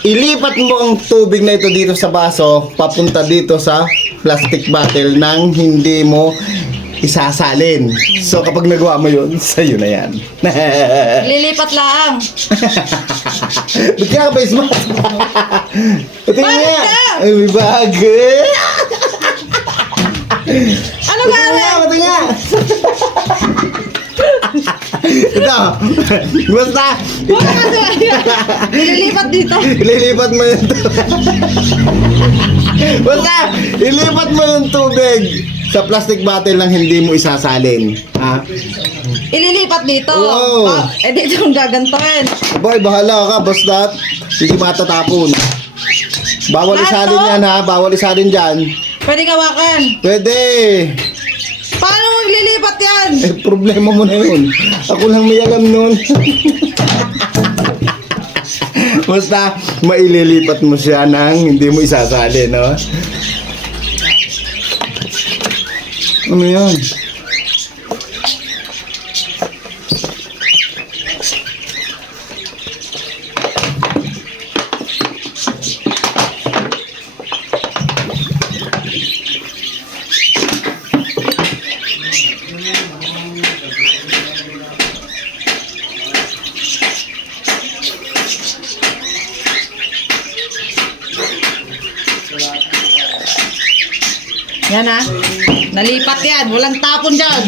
Ilipat mo ang tubig na ito dito sa baso, papunta dito sa plastic bottle nang hindi mo isasalin. So kapag nagawa mo yun, sa'yo na yan. Lilipat lang. Ba't ka ba ismas? Pati Bakit nga. ka? Ay, may bagay. Ano Pati gawin? nga, pati nga. Ito. Basta. Nililipat dito. Ililipat mo yung tubig. Basta, ilipat mo yung tubig sa plastic bottle nang hindi mo isasalin. Ha? Ililipat dito. Oo. Dito ang gagantuin. Boy, bahala ka. Basta, hindi matatapon. Bawal Lahat isalin to? yan ha. Bawal isalin dyan. Pwede gawakan. Pwede. Paano maglilipat yan? Eh, problema mo na yun. Ako lang may alam nun. Basta, maililipat mo siya nang hindi mo isasali, no? Ano yan? Yan ha. Nalipat yan. Walang tapon dyan.